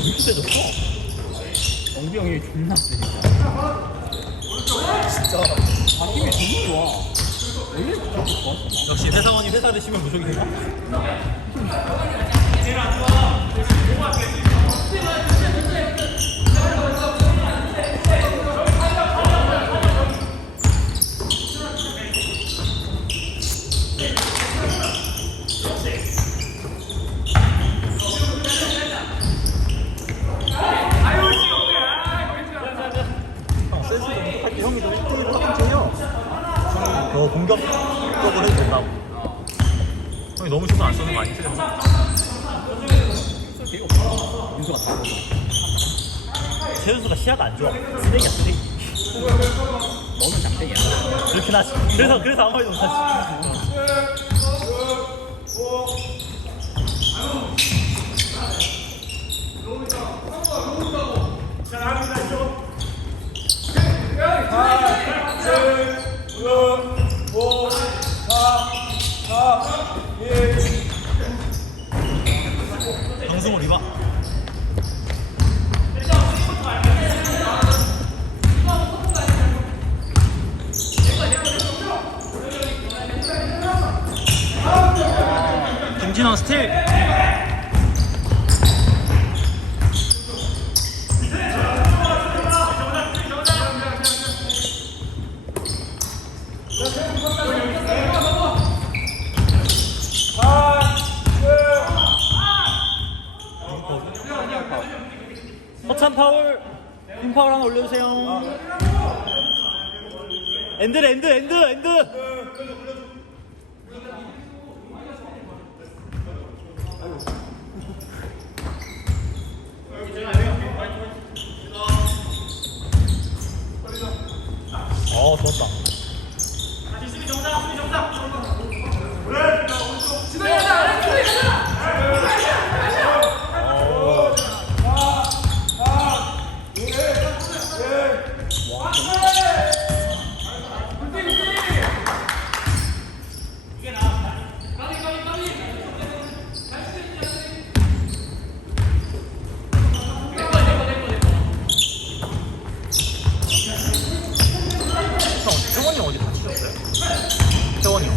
왜 이렇게 세졌어? 영비 형이 존나 세 진짜 진짜 아 힘이 존나 좋아 원래 저렇게 좋았어 역시 회사원이 회사를 쉬면 무속이 되나? 형, 센스 공격할 때 형이 더 1등을 하면 해요. 더 공격적으로 해도 된다고. 형이 너무 신경 안 쓰는 거 아니지? 되게 윤수가 다 먹어 최준수가 시야가 안 좋아. 쓰레기야, 쓰레기. 너는 장땡이야 그렇긴 하지. 그래서, 그래서 아무 말도 못하지. 방송을 리바. 김진원 스틸. 허찬 파울. 흰 파울 하나 올려주세요. 엔드 엔드 엔드 엔드. 어 좋았다. 형, 태원이 어디 다치셨어요? 태원이 형.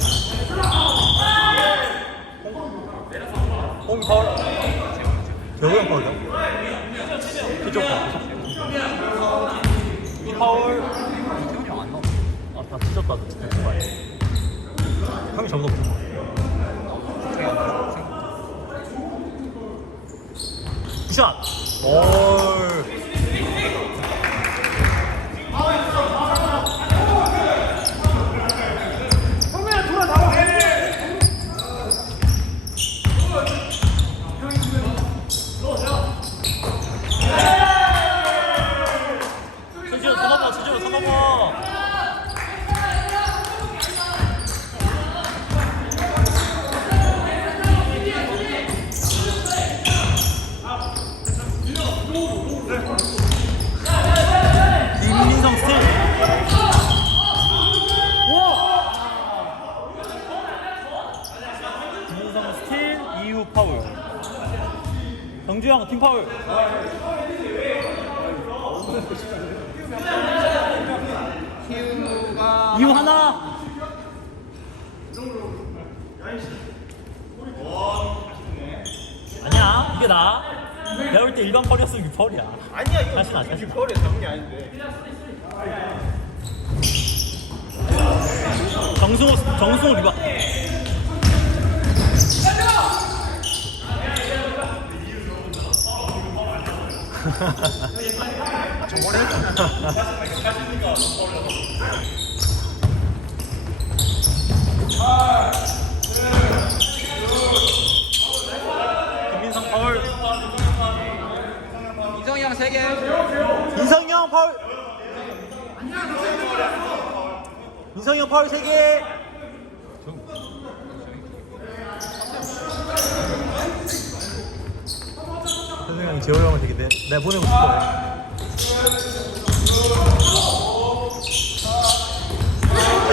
홈 파울. 대호 형 파울이요? 그쪽 파. 파울. 태훈이 형안 나와 아, 다 찢었다. 형이 잘못없어 샷! 올. 수지호 잠깐만, 수지호 잠깐만. 김민성 스틸. 김민성 스틸 이후 파울. 정주영 팀 파울. 키우가 이후 하나. 아니야 이게 나. 내가 볼 때 일반 펄이었으면 6펄이야. 아니야 이거 다시 나, 다시 나. 잡은 게 아닌데 정승호 정승호 리바. 김민성 파울. 이정이 형 3개 인성이 형 파울. 인성이 형 파울 3개. 선생님 재호 형은 되게 내, 내보내고 싶어요.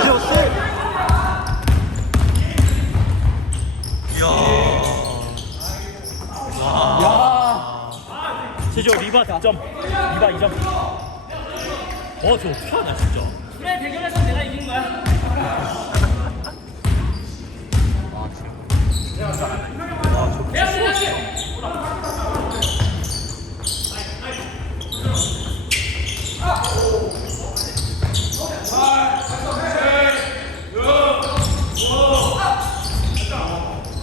재호 씨. 이야. 야 리바 득점. 리바 2점. 어, 저 어떻게 하냐, 진짜. 그래 대결에서 내가 이긴 거야. 아, 저 내가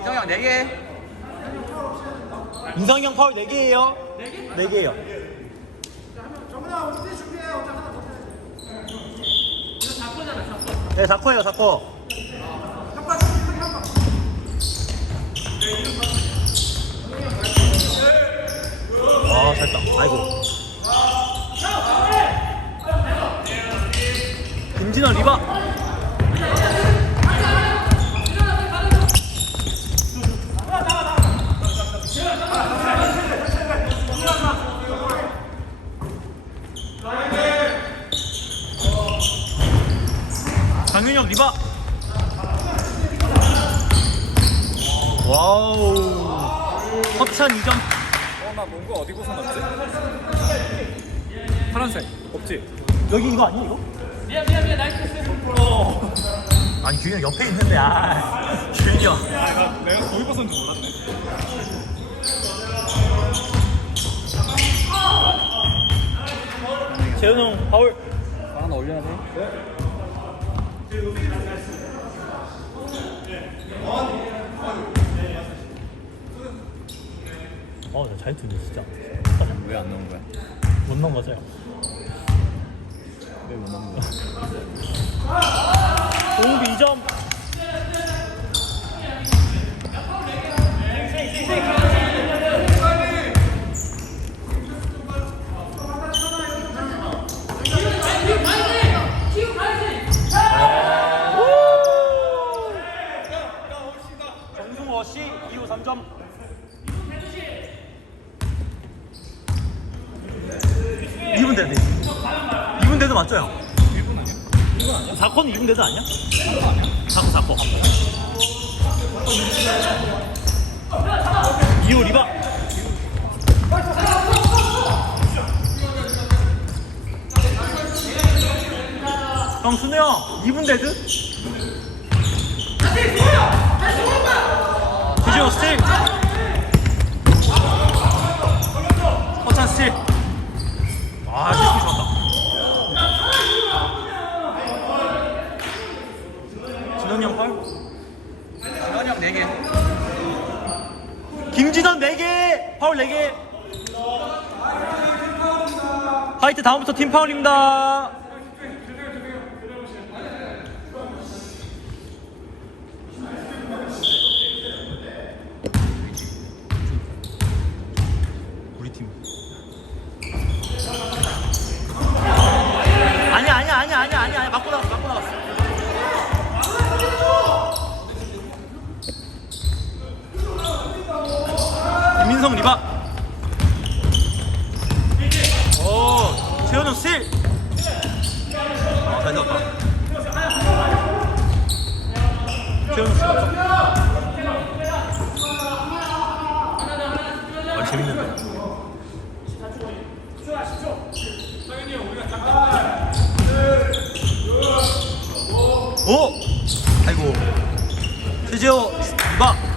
이정형 4개 인성이 형 파울 4개예요 4개예요 네, 4코예요, 4코. 와, 잘했다. 아이고. 김진원 리바. 강윤혁 리바. 와우. 허찬 2점. 어나 뭔가 어디 벗어났지? 파란색 없지? 여기 이거 아니야 이거? 미안 미안 미안 나이스 패스. 아니 규현 옆에 있는데 아 규현이 형. 내가, 내가 거기 벗은 줄 몰랐네 재현 형 파울. 하나 올려야 돼? 어, 나잘 듣네 진짜. 왜안 넣은 거야? 못 넣은 거죠? 왜못 거야? 공비 2점. 정승호 씨 2호 3점. 이분 대도 2분 대도 맞죠 형? 1분 아니야? 4코는 2분 대도 아니야? 4코 4코 2호 리바. 형 순우 형 2분 데드? 기지오 스틸. 허찬 스틸. 아 실수 좋았다 진원이 형 팔? 진원형 4개 김진원 4개 파울 4개. 화이트 다음부터 팀 파울입니다. 아니야 아니야 아니야 아니야 아니야 맞고 나갔어 맞고 나갔어 김민성 리바 오 재현우 스틸 아잘 잡았다 재현우 스틸 아 재밌는데 오 아이고 최재호 리바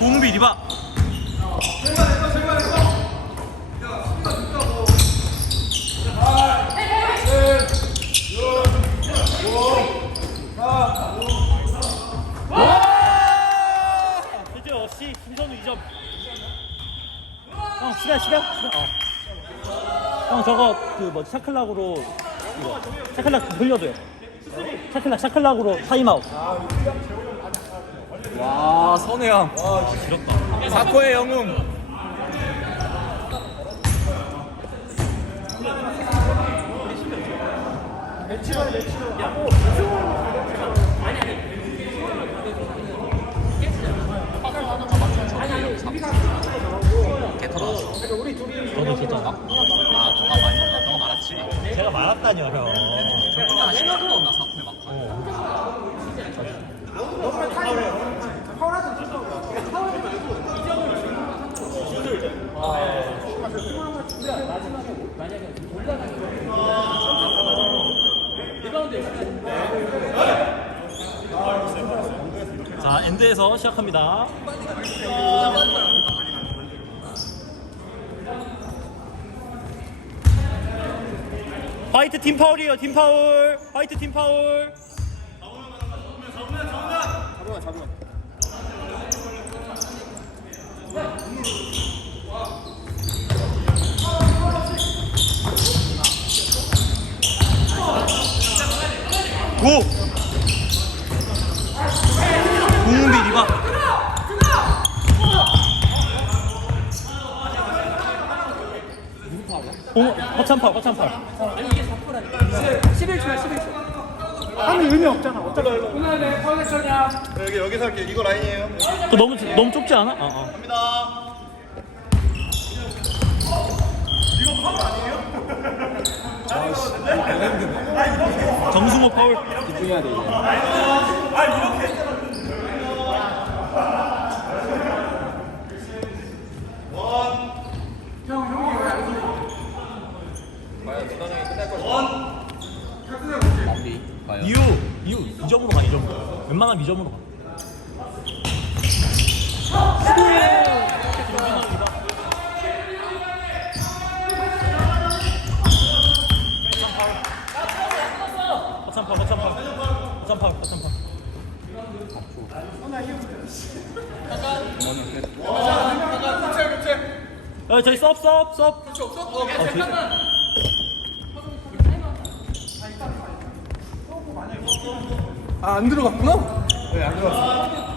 공비 리바 최재 없이 형 저거 그 뭐지 샤클락으로 이거 샤클락 돌려줘요. 샤클락 샤클락으로 타임아웃. 와 선혜양 길었다. 사코의 영웅 막아 너가 많이 너가 제가 말았다니요 형. 한 10분 넣었나 사코에 막자 엔드에서 시작합니다. 화이트 팀 파울이에요. 팀 파울. 화이트 팀 파울. 고! 공비 리바. 오, 허찬 파울. 허찬 파울. 하는 의미 없잖아. 어차피. 오늘 내 파울렉션이야. 여기 여기서 할게. 이거 라인이에요. 또 너무 너무 좁지 않아? 어, 어. 갑니다. 정승호 파울. 집중해야 돼 이제. 과연 이유 이유 2점으로 가 2점으로. 웬만하면 2점으로 가. 파울, 허찬 파울, 허찬 파울. 어, 썹, 썹, 썹. 어, 아 안 들어갔구나? 네 안 들어갔어